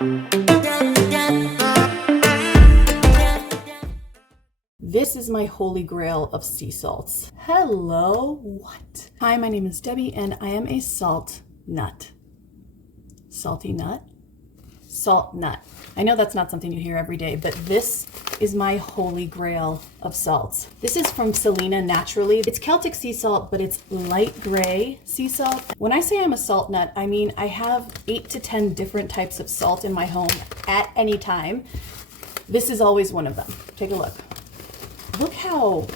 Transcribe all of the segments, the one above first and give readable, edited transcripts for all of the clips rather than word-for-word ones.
This is my holy grail of sea salts. Hello, what? Hi, my name is Debbie and I am a salt nut. Salty nut? Salt nut. I know that's not something you hear every day, but this is my holy grail of salts. This is from Selena Naturally. It's Celtic sea salt, but it's light gray sea salt. When I say I'm a salt nut, I mean I have 8 to 10 different types of salt in my home at any time. This is always one of them. Take a look. Look how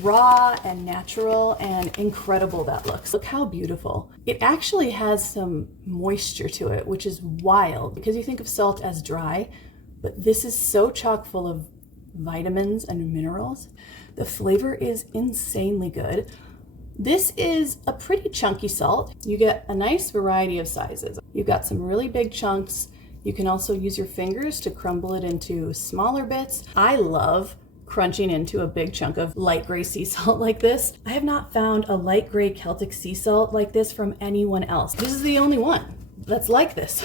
raw and natural and incredible that looks. Look how beautiful. It actually has some moisture to it, which is wild because you think of salt as dry, but this is so chock full of vitamins and minerals. The flavor is insanely good. This is a pretty chunky salt. You get a nice variety of sizes. You've got some really big chunks. You can also use your fingers to crumble it into smaller bits. I love crunching into a big chunk of light gray sea salt like this. I have not found a light gray Celtic sea salt like this from anyone else. This is the only one that's like this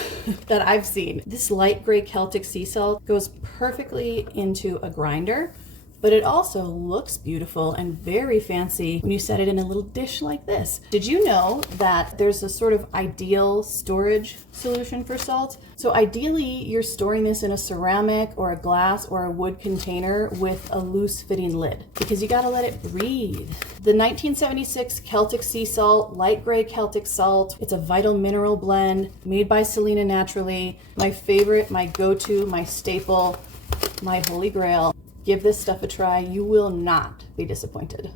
that I've seen. This light gray Celtic sea salt goes perfectly into a grinder, but it also looks beautiful and very fancy when you set it in a little dish like this. Did you know that there's a sort of ideal storage solution for salt? So ideally, you're storing this in a ceramic or a glass or a wood container with a loose fitting lid because you gotta let it breathe. The 1976 Celtic sea salt, light gray Celtic salt, it's a vital mineral blend made by Selena Naturally. My favorite, my go-to, my staple, my holy grail. Give this stuff a try. You will not be disappointed.